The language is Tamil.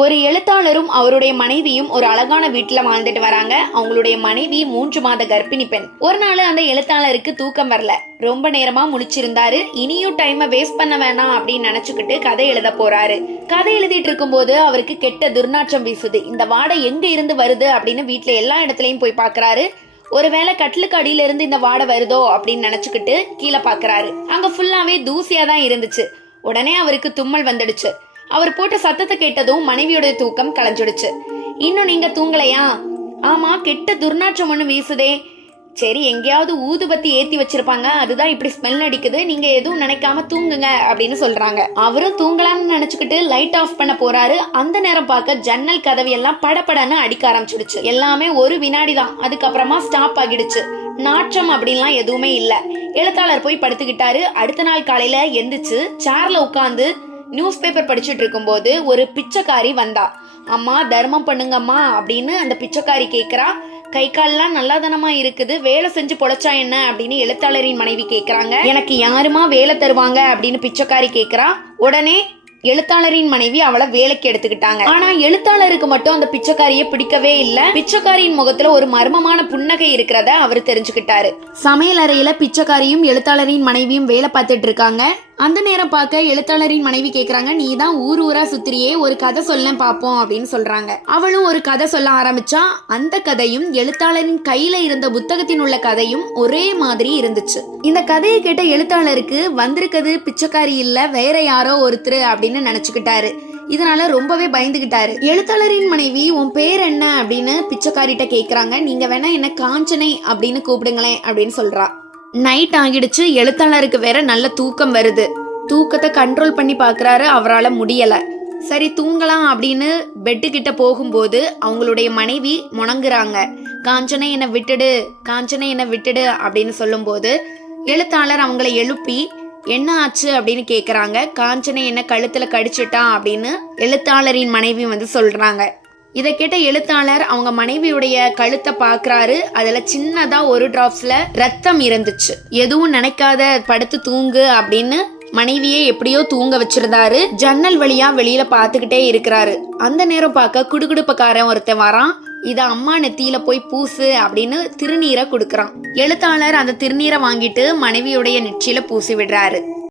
ஒரு எழுத்தாளரும் அவருடைய மனைவியும் ஒரு அழகான வீட்டுல வாழ்ந்துட்டு வராங்க. அவங்களுடைய மனைவி மூன்று மாத கர்ப்பிணி பெண். ஒரு நாள் அந்த எழுத்தாளருக்கு தூக்கம் வரல. ரொம்ப நேரமா முழிச்சிருந்தாரு. இனியும் டைமை வேஸ்ட் பண்ண வேணாம் அப்படின்னு நினைச்சுக்கிட்டு கதை எழுத போறாரு. கதை எழுதிட்டு இருக்கும்போது அவருக்கு கெட்ட துர்நாற்றம் வீசுது. இந்த வாடை எங்க இருந்து வருது அப்படின்னு வீட்டுல எல்லா இடத்துலயும் போய் பார்க்கறாரு ஒருவேளை கட்டிலுக்கு அடியில இருந்து இந்த வாடை வருதோ அப்படின்னு நினைச்சுக்கிட்டு கீழே பாக்குறாரு. அங்க ஃபுல்லாவே தூசியா தான் இருந்துச்சு. உடனே அவருக்கு தும்மல் வந்துடுச்சு. அவர் போட்ட சத்தத்தை கேட்டதும் மனைவியோட தூக்கம் களைஞ்சிடுச்சு இன்னும் நீங்க தூங்கலையா? ஆமா கெட்ட துர்நாற்றம் ஒண்ணு வீசுதே. சரி எங்கேயாவது ஊதுபத்தி ஏத்தி வச்சிருப்பாங்க. அதுதான் இப்படி ஸ்மெல் அடிக்குது. நீங்க எதுவும் நினைக்காம தூங்குங்க அப்படின்னு சொல்றாங்க. அவரும் தூங்கலாம்னு நினைச்சுக்கிட்டு லைட் ஆஃப் பண்ண போறாரு. அந்த நேரம் பார்க்க ஜன்னல் கதவு எல்லாம் படபடன்னு அடிக்க ஆரம்பிச்சிடுச்சு. எல்லாமே ஒரு வினாடி தான். அதுக்கப்புறமா ஸ்டாப் ஆகிடுச்சு. நாற்றம் அப்படின்லாம் எதுவுமே இல்ல. எழுத்தாளர் போய் படுத்துக்கிட்டாரு. அடுத்த நாள் காலையில எந்திரிச்சு சேர்ல உட்காந்து நியூஸ் பேப்பர் படிச்சுட்டு இருக்கும்போது ஒரு பிச்சைக்காரி வந்தா. அம்மா தர்மம் பண்ணுங்கம்மா அப்படின்னு அந்த பிச்சைக்காரி கேட்குறா கை கால்லாம் நல்லாதனமா இருக்குது. வேலை செஞ்சு பொழைச்சா என்ன? அப்படின்னு எழுத்தாளரின் மனைவி கேட்குறாங்க எனக்கு யாருமா வேலை தருவாங்க? அப்படின்னு பிச்சைக்காரி கேட்குறா உடனே எழுத்தாளரின் மனைவி அவளை வேலைக்கு எடுத்துக்கிட்டாங்க. ஆனா எழுத்தாளருக்கு மட்டும் அந்த பிச்சைக்காரிய பிடிக்கவே இல்ல. பிச்சைக்காரியின் முகத்துல ஒரு மர்மமான புன்னகை இருக்கிறத அவர் தெரிஞ்சுக்கிட்டாரு. சமையல் அறையில பிச்சைக்காரியும் எழுத்தாளரின் மனைவியும் வேலை பார்த்துட்டு இருக்காங்க. அந்த நேரம் பார்க்க எழுத்தாளரின் மனைவி கேட்குறாங்க நீ தான் ஊர் ஊரா சுத்திரியே ஒரு கதை சொல்ல பார்ப்போம் அப்படின்னு சொல்றாங்க. அவளும் ஒரு கதை சொல்ல ஆரம்பிச்சா அந்த கதையும் எழுத்தாளரின் கையில இருந்த புத்தகத்தின் உள்ள கதையும் ஒரே மாதிரி இருந்துச்சு. இந்த கதையை கேட்ட எழுத்தாளருக்கு வந்திருக்கிறது பிச்சைக்காரி இல்ல வேற யாரோ ஒருத்தர் அப்படின்னு நினைச்சுக்கிட்டாரு. இதனால ரொம்பவே பயந்துகிட்டாரு. எழுத்தாளரின் மனைவி உன் பேர் என்ன? அப்படின்னு பிச்சைக்காரிட்ட கேக்குறாங்க. நீங்க வேணா என்ன காஞ்சனை அப்படின்னு கூப்பிடுங்களேன் அப்படின்னு சொல்றா. நைட் ஆகிடுச்சு. எழுத்தாளருக்கு வேற நல்ல தூக்கம் வருது. தூக்கத்தை கண்ட்ரோல் பண்ணி பார்க்குறாரு அவரால் முடியல. சரி தூங்கலாம் அப்படின்னு பெட்டு கிட்ட போகும்போது அவங்களுடைய மனைவி முணங்குறாங்க. காஞ்சனை என்னை விட்டுடு. காஞ்சனை என்னை விட்டுடு. அப்படின்னு சொல்லும்போது எழுத்தாளர் அவங்கள எழுப்பி என்ன ஆச்சு? அப்படின்னு கேட்குறாங்க காஞ்சனை என்ன கழுத்தில் கடிச்சிட்டான் அப்படின்னு எழுத்தாளரின் மனைவி வந்து சொல்கிறாங்க இதை கேட்ட எழுத்தாளர் அவங்க மனைவியுடைய கழுத்தை பாக்குறாரு அதுல சின்னதா ஒரு டிராப்ஸ்ல ரத்தம் இருந்துச்சு. எதுவும் நினைக்காத படுத்து தூங்கு அப்படின்னு மனைவியை எப்படியோ தூங்க வச்சிருந்தாரு. ஜன்னல் வழியா வெளியில பாத்துக்கிட்டே இருக்கிறாரு. அந்த நேரம் பார்க்க குடுகுடுப்பக்காரன் ஒருத்தன் வரான். இத அம்மா நெத்தியில போய் பூசு அப்படின்னு திருநீரை கொடுக்கறான். எழுத்தாளர் அந்த திருநீரை வாங்கிட்டு மனைவியுடைய நெற்றியில பூசி விடுறாரு.